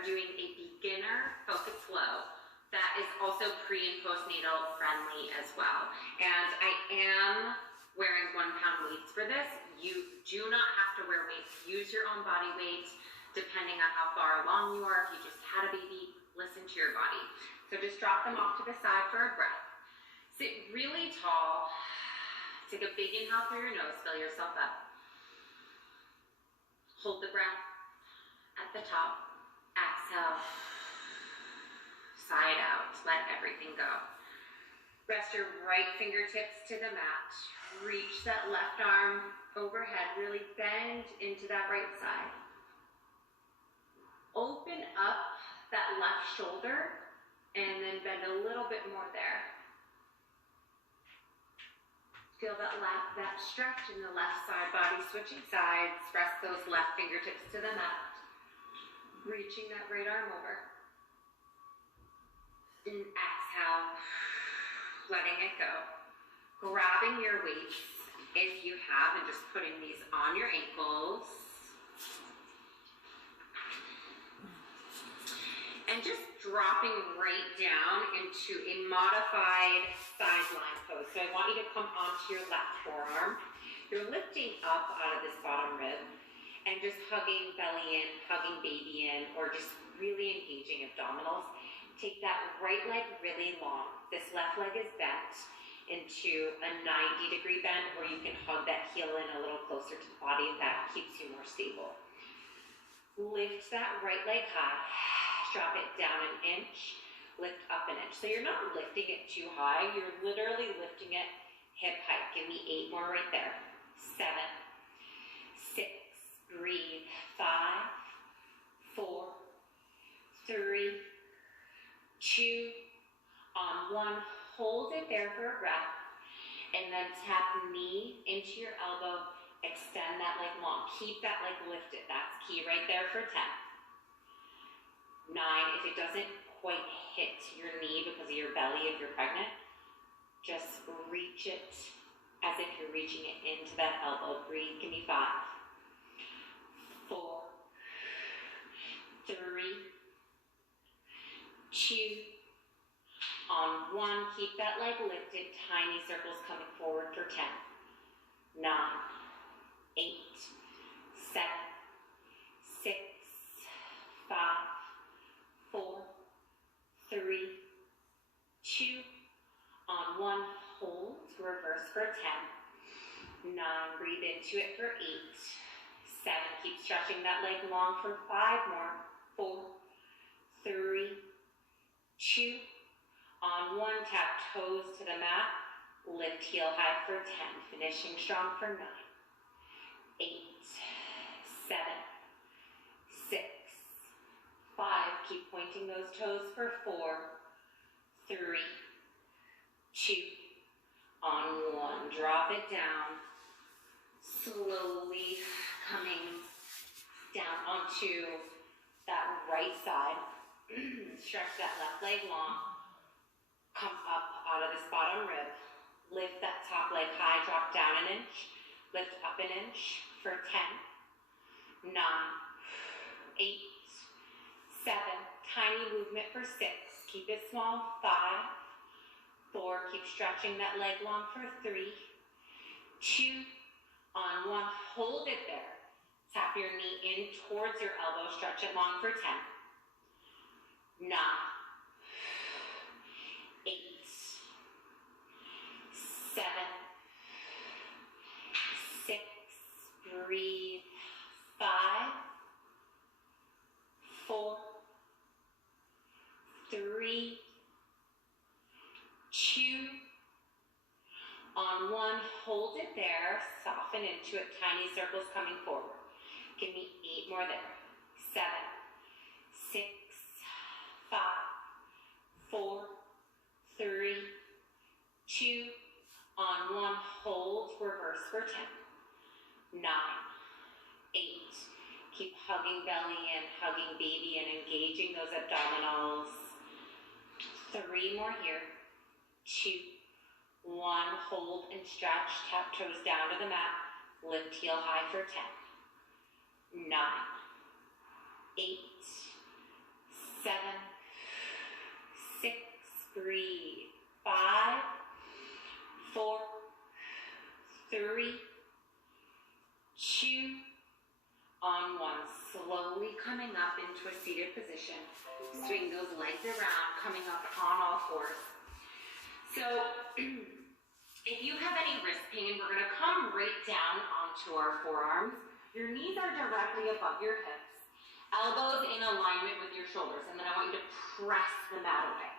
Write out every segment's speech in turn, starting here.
I'm doing a beginner focus flow that is also pre and postnatal friendly as well. And I am wearing 1 pound weights for this. You do not have to wear weights. Use your own body weight depending on how far along you are. If you just had a baby, listen to your body. So just drop them off to the side for a breath. Sit really tall. Take a big inhale through your nose. Fill yourself up. Hold the breath at the top. Exhale. Side out. Let everything go. Rest your right fingertips to the mat. Reach that left arm overhead. Really bend into that right side. Open up that left shoulder and then bend a little bit more there. Feel that stretch in the left side body, switching sides. Rest those left fingertips to the mat. Reaching that right arm over. And exhale, letting it go. Grabbing your weights if you have and just putting these on your ankles. And just dropping right down into a modified sideline pose. So I want you to come onto your left forearm. You're lifting up out of this bottom rib and just hugging belly in, hugging baby in, or just really engaging abdominals. Take that right leg really long. This left leg is bent into a 90-degree bend where you can hug that heel in a little closer to the body, and that keeps you more stable. Lift that right leg high. Drop it down an inch, lift up an inch. So you're not lifting it too high, you're literally lifting it hip height. Give me 8 more right there. 7, 6, breathe. 5, 4, 3, 2, on 1. Hold it there for a breath. And then tap knee into your elbow. Extend that leg long. Keep that leg lifted. That's key right there for 10. 9, if it doesn't quite hit your knee because of your belly if you're pregnant, just reach it as if you're reaching it into that elbow. Breathe. Give me 5, 4, 3, 2, on 1. Keep that leg lifted. Tiny circles coming forward for 10, 9, 8, 7, 6, 5, 4, 3, 2, on 1, hold, reverse for 10, 9, breathe into it for 8, 7, keep stretching that leg long for 5 more, 4, 3, 2, on 1, tap toes to the mat, lift heel high for 10, finishing strong for 9, 8, 7, 6, 5, keep pointing those toes for 4, 3, 2, on 1, drop it down, slowly coming down onto that right side, stretch that left leg long, come up out of this bottom rib, lift that top leg high, drop down an inch, lift up an inch for 10, 9, 8, 7, tiny movement for 6, keep it small, 5, 4, keep stretching that leg long for 3, 2, on 1, hold it there, tap your knee in towards your elbow, stretch it long for 10, 9, 8, 7, 6, breathe, 5, 4, 3, 2, on 1, hold it there, soften into it, tiny circles coming forward. Give me 8 more there. 7, 6, 5, 4, 3, 2, on 1, hold, reverse for 10, 9, 8, keep hugging belly in, hugging baby in, engaging those abdominals. 3 more here, 2, 1, hold and stretch, tap toes down to the mat, lift heel high for 10, 9, 8, slowly coming up into a seated position. Swing those legs around, coming up on all fours. So if you have any wrist pain, we're gonna come right down onto our forearms. Your knees are directly above your hips. Elbows in alignment with your shoulders, and then I want you to press the mat away.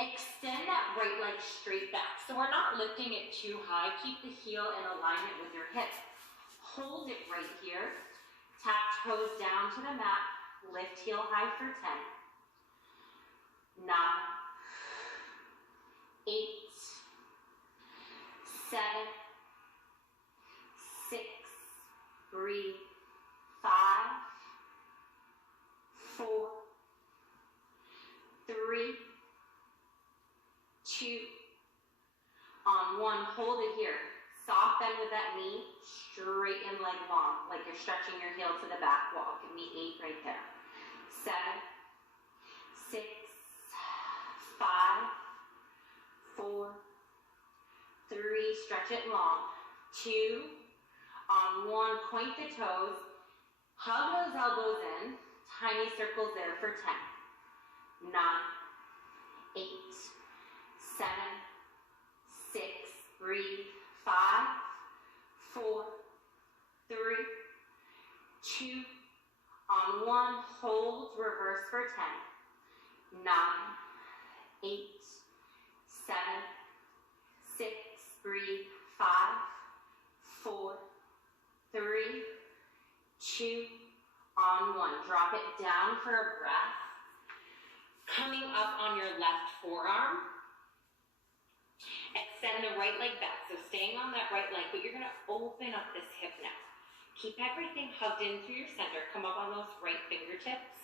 Extend that right leg straight back. So we're not lifting it too high. Keep the heel in alignment with your hip. Hold it right here. Tap toes down to the mat. Lift heel high for 10, 9, 8, 7, 6, breathe, 5, 4, 3, 2, on 1, hold it here. Soft bend with that knee, straighten leg long, like you're stretching your heel to the back wall. Give me 8 right there. 7, 6, 5, 4, 3, stretch it long. 2, on 1, point the toes, hug those elbows in, tiny circles there for 10, 9, 8, 7, 6, breathe, 5, 4, 3, 2, on 1, hold, reverse for 10, 9, 8, 7, 6, breathe, 5, 4, 3, 2, on 1. Drop it down for a breath. Coming up on your left forearm. Extend the right leg back. So staying on that right leg, but you're going to open up this hip now. Keep everything hugged in through your center. Come up on those right fingertips.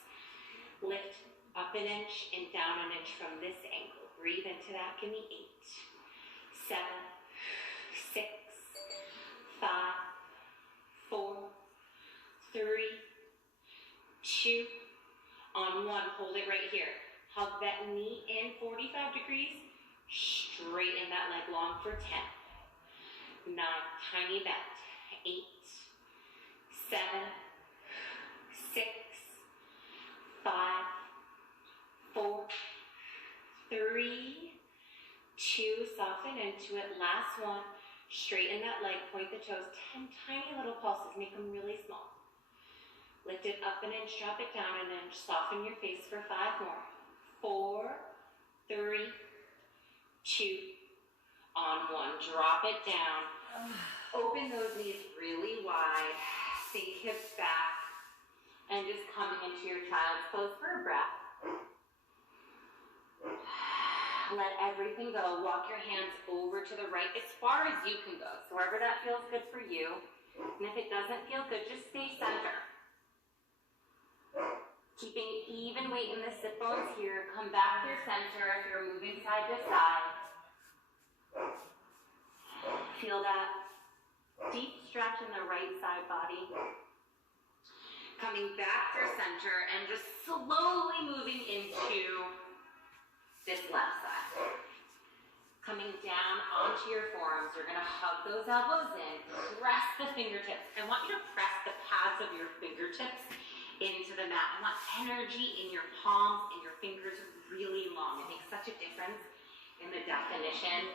Lift up an inch and down an inch from this angle. Breathe into that. Give me 8, 7, 6, 5, 4, 3, 2, on 1. Hold it right here. Hug that knee in 45 degrees. Straighten that leg long for 10, 9, tiny bend, 8, 7, 6, 5, 4, 3, 2, soften into it. Last one, straighten that leg, point the toes, 10 tiny little pulses, make them really small. Lift it up an inch, drop it down an inch, soften your face for 5 more. 4, 3, 2, on 1. Drop it down. Open those knees really wide. Sink hips back. And just coming into your child's pose for a breath. Let everything go. Walk your hands over to the right as far as you can go. So wherever that feels good for you. And if it doesn't feel good, just stay center. Keeping even weight in the sit bones here. Come back to your center if you're moving side to side. Feel that deep stretch in the right side body. Coming back to center and just slowly moving into this left side. Coming down onto your forearms. You're going to hug those elbows in. Press the fingertips. I want you to press the pads of your fingertips into the mat. I want energy in your palms and your fingers really long. It makes such a difference in the definition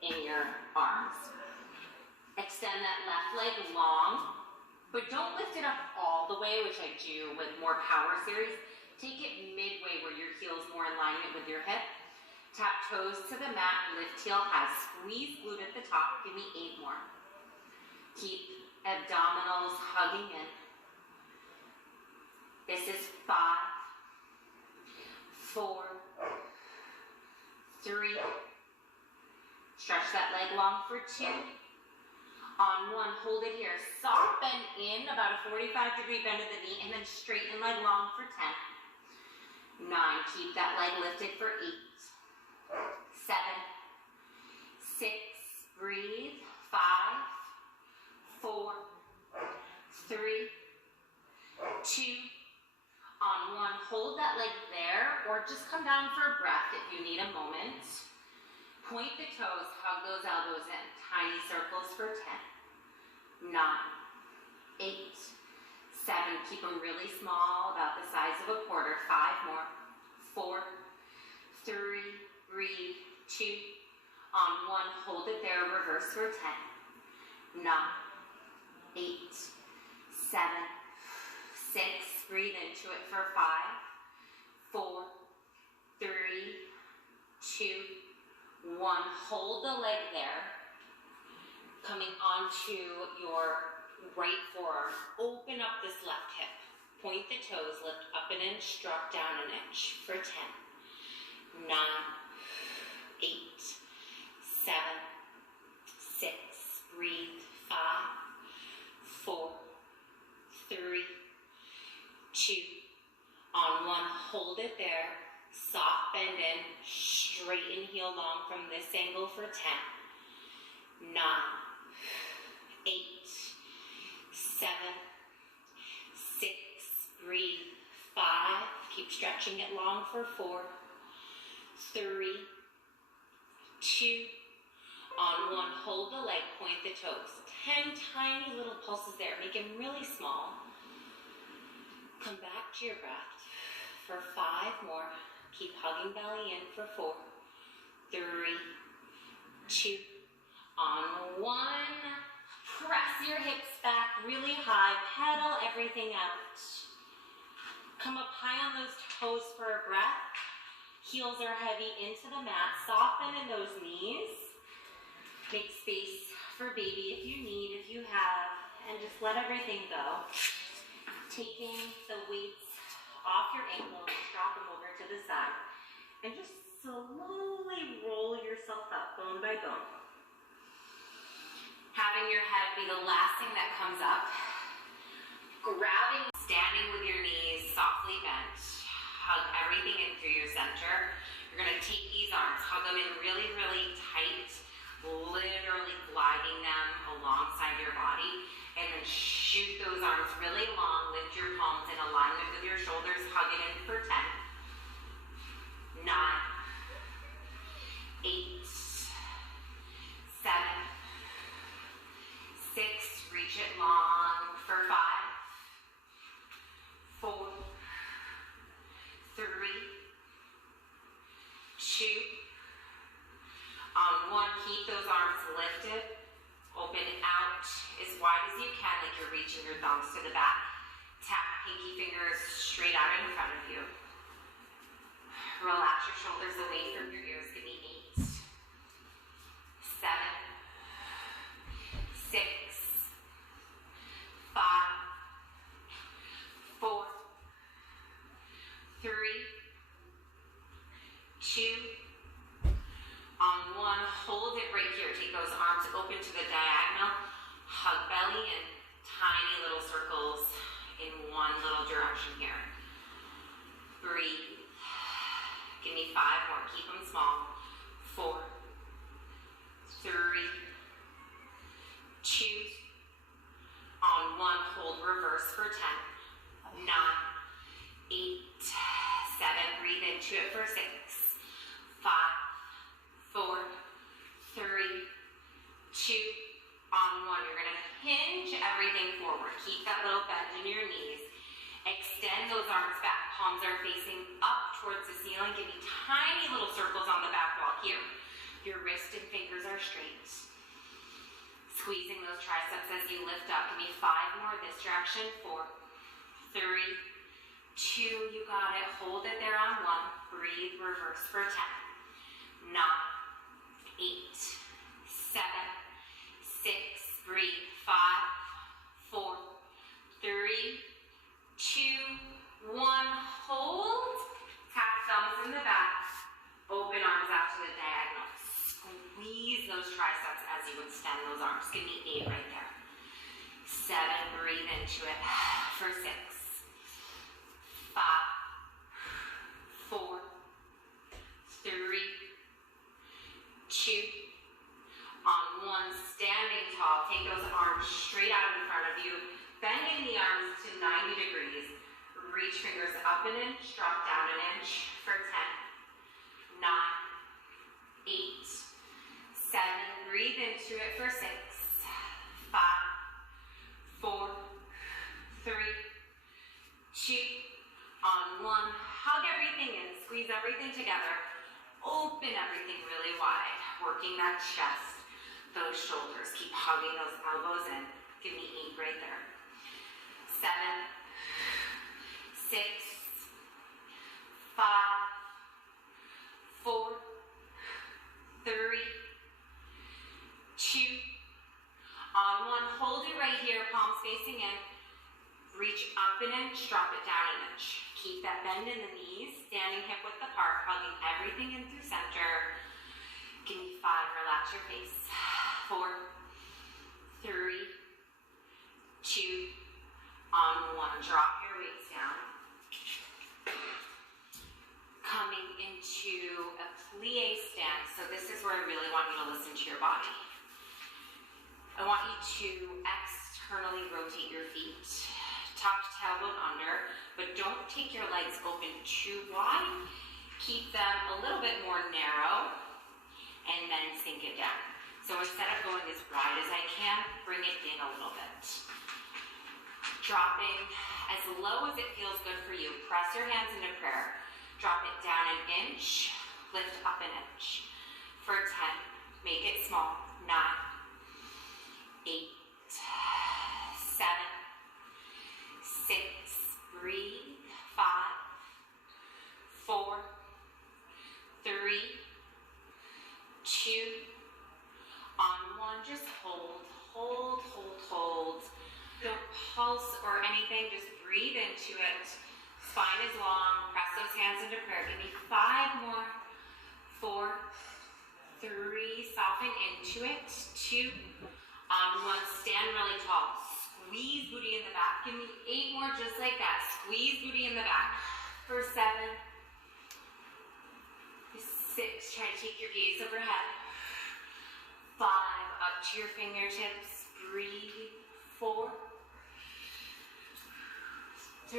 in your arms. Extend that left leg long, but don't lift it up all the way, which I do with more power series. Take it midway where your heel is more in alignment with your hip. Tap toes to the mat, lift heel high, squeeze glute at the top. Give me 8 more. Keep abdominals hugging in. This is 5, 4, 3, stretch that leg long for 2, on 1, hold it here, soft bend in, about a 45-degree bend of the knee, and then straighten leg long for 10, 9, keep that leg lifted for 8, 7, 6, breathe, 5, 4, 3, 2, on 1, hold that leg there, or just come down for a breath if you need a moment. Point the toes, hug those elbows in. Tiny circles for 10, 9, 8, 7, keep them really small, about the size of a quarter. 5 more. 4, 3, breathe. 2, on 1, hold it there, reverse for 10. 9, 8, 7, 6, breathe into it for 5, 4, 3, 2, 1. Hold the leg there. Coming onto your right forearm. Open up this left hip. Point the toes, lift up an inch, drop down an inch for 10. 9, 8, 7, 6, breathe. 5, 4, 3, 2, on 1, hold it there. Soft bend in, straighten heel long from this angle for 10. 9, 8, 7, 6, breathe. 5, keep stretching it long for 4, 3, 2, on 1, hold the leg, point the toes. 10 tiny little pulses there, make them really small. Come back to your breath for 5 more. Keep hugging belly in for 4, 3, 2, on 1. Press your hips back really high, pedal everything out. Come up high on those toes for a breath. Heels are heavy into the mat. Soften in those knees. Make space for baby if you need, if you have, and just let everything go. Taking the weights off your ankles, drop them over to the side, and just slowly roll yourself up, bone by bone. Having your head be the last thing that comes up. Grabbing, standing with your knees softly bent. Hug everything in through your center. You're gonna take these arms, hug them in really, really tight, literally gliding them alongside your body, and then shoot those arms really long. Lift your palms in alignment with your shoulders. Hug it in for 10, 9, 8, 7, 6, reach it long for 5, 4, 3, 2, on 1, keep those arms lifted. Open out as wide as you can, like you're reaching your thumbs to the back. Tap pinky fingers straight out in front of you. Relax your shoulders away from your ears. Give me 8, 7, 6, 5, 4, 3, 2, on 1, hold it right here. Take those arms open to the diagonal. Hug belly in tiny little circles in one little direction here. Breathe. Give me 5 more. Keep them small. 4, 3, 2, on 1, hold reverse for 10, 9, 8, 7, breathe into it for 6, 5, 4, 3, 2, on 1. You're gonna hinge everything forward. Keep that little bend in your knees. Extend those arms back. Palms are facing up towards the ceiling. Give me tiny little circles on the back wall here. Your wrist and fingers are straight. Squeezing those triceps as you lift up. Give me 5 more this direction. 4, 3, 2, you got it. Hold it there on 1. Breathe, reverse for 10, 9, 8, 7, 6, breathe. 5, 4, 3, 2, 1. Hold. Tap thumbs in the back. Open arms out to the diagonal. Squeeze those triceps as you extend those arms. Give me 8 right there. 7, breathe into it for 6, 5, 4, 3, 2, on 1, standing tall. Take those arms straight out in front of you. Bending the arms to 90 degrees. Reach fingers up an inch, drop down an inch for 10, 9, 8, 7, breathe into it for 6, 5, 4, 3, 2, on 1. Hug everything in, squeeze everything together. Open everything really wide, working that chest, those shoulders. Keep hugging those elbows in. Give me 8 right there. 7, 6, 5, 4, 3, 2, on 1. Hold it right here, palms facing in. Reach up an inch, drop it down an inch. Keep that bend in the knees, standing hip width apart, hugging everything in through center. Give me 5, relax your face. 4, 3, 2, on 1. Drop your weights down. Coming into a plie stance. So this is where I really want you to listen to your body. I want you to externally rotate your feet. Tuck tailbone under, but don't take your legs open too wide. Keep them a little bit more narrow, and then sink it down. So instead of going as wide as I can, bring it in a little bit. Dropping as low as it feels good for you. Press your hands into prayer. Drop it down an inch, lift up an inch. For 10, make it small. 9, 8, 7, 6, breathe, 5, 4, 3, 2, on 1, just hold, hold, hold, hold. Don't pulse or anything, just breathe into it. Spine is long, press those hands into prayer. Give me 5 more, 4, 3, soften into it, 2, on 1, stand really tall. Squeeze booty in the back. Give me 8 more just like that. Squeeze booty in the back. For 7, 6, try to take your gaze overhead. 5, up to your fingertips. Breathe. 4, 3,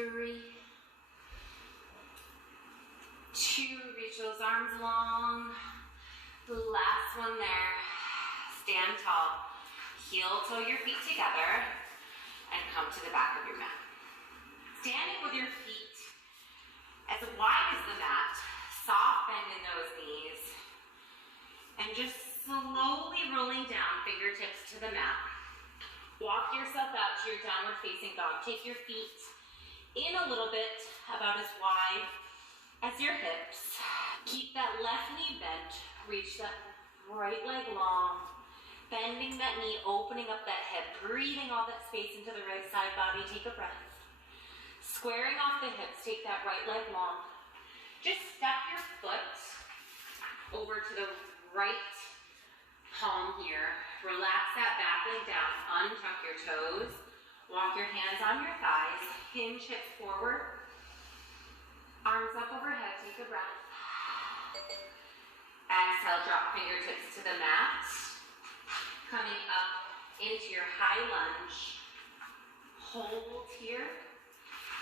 2, reach those arms long. Last one there. Stand tall. Heel toe your feet together. And come to the back of your mat. Standing with your feet as wide as the mat, soft bend in those knees, and just slowly rolling down, fingertips to the mat. Walk yourself out to your downward facing dog. Take your feet in a little bit, about as wide as your hips. Keep that left knee bent, reach that right leg long. Bending that knee, opening up that hip, breathing all that space into the right side body. Take a breath. Squaring off the hips, take that right leg long. Just step your foot over to the right palm here. Relax that back leg down. Untuck your toes. Walk your hands on your thighs. Hinge hips forward. Arms up overhead. Take a breath. Exhale, drop fingertips to the mat. Coming up into your high lunge. Hold here.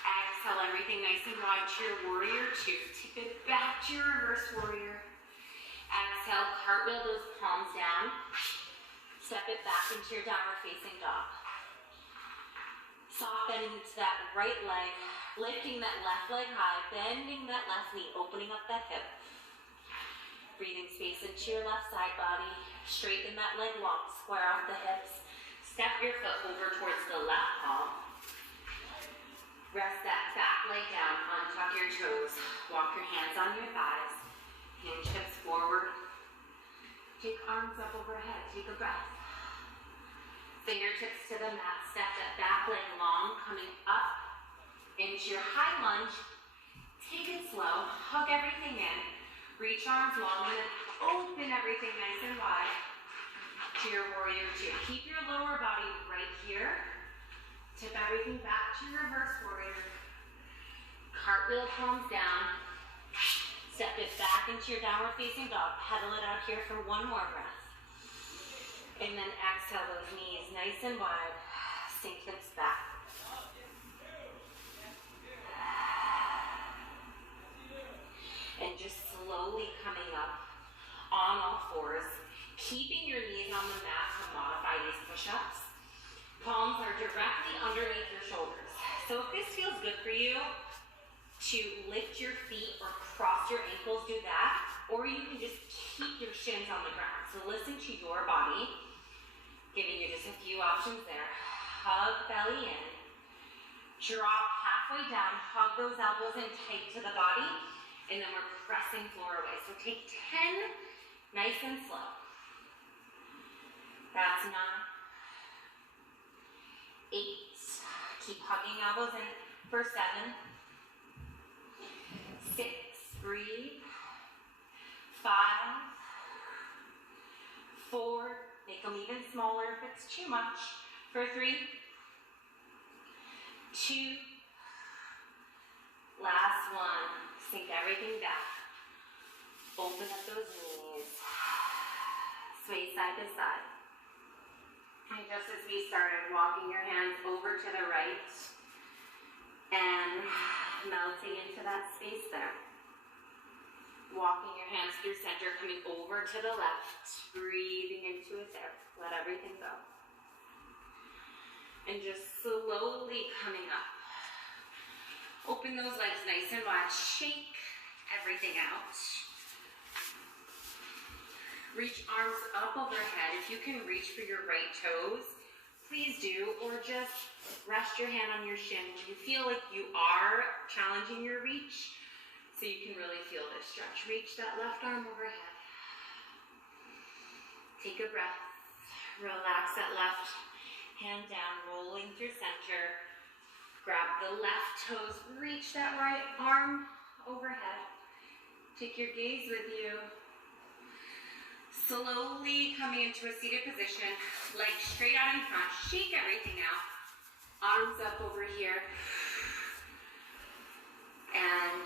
Exhale, everything nice and wide to your warrior 2. Tip it back to your reverse warrior. Exhale, cartwheel those palms down. Step it back into your downward facing dog. Soft bending into that right leg. Lifting that left leg high. Bending that left knee. Opening up that hip. Breathing space into your left side body. Straighten that leg long. Square off the hips. Step your foot over towards the left palm. Rest that back leg down. Untuck your toes. Walk your hands on your thighs. Hinge hips forward. Take arms up overhead. Take a breath. Fingertips to the mat. Step that back leg long. Coming up into your high lunge. Take it slow. Hug everything in. Reach arms long and then open everything nice and wide to your warrior 2. Keep your lower body right here. Tip everything back to your reverse warrior. Cartwheel palms down. Step it back into your downward facing dog. Pedal it out here for 1 more breath. And then exhale those knees nice and wide. Sink hips back. And just slowly coming up on all fours, keeping your knees on the mat to modify push-ups. Palms are directly underneath your shoulders. So if this feels good for you, you to lift your feet or cross your ankles, do that, or you can just keep your shins on the ground. So listen to your body, giving you just a few options there. Hug belly in, drop halfway down, hug those elbows in tight to the body, and then we're pressing floor away. So take 10, nice and slow. That's 9, 8, keep hugging elbows in for 7, 6, breathe, 5, 4, make them even smaller if it's too much, for 3, 2, last 1, sink everything back, open up those knees, sway side to side, and just as we started, walking your hands over to the right, and melting into that space there. Walking your hands through center, coming over to the left, breathing into it there. Let everything go. And just slowly coming up. Open those legs nice and wide. Shake everything out. Reach arms up overhead. If you can reach for your right toes, please do, or just rest your hand on your shin when you feel like you are challenging your reach, so you can really feel this stretch. Reach that left arm overhead. Take a breath. Relax that left hand down, rolling through center. Grab the left toes, reach that right arm overhead. Take your gaze with you. Slowly coming into a seated position, legs straight out in front, shake everything out, arms up over here, and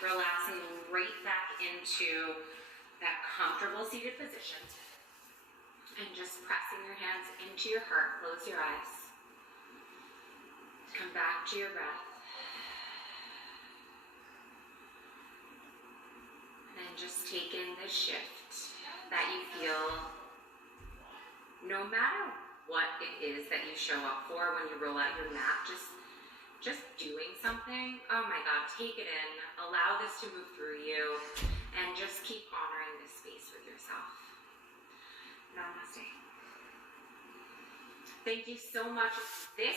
relaxing right back into that comfortable seated position. And just pressing your hands into your heart, close your eyes. Come back to your breath. And just take in this shift that you feel no matter what it is that you show up for when you roll out your mat, just doing something. Oh my God, take it in, allow this to move through you, and just keep honoring this space with yourself. Namaste. Thank you so much. This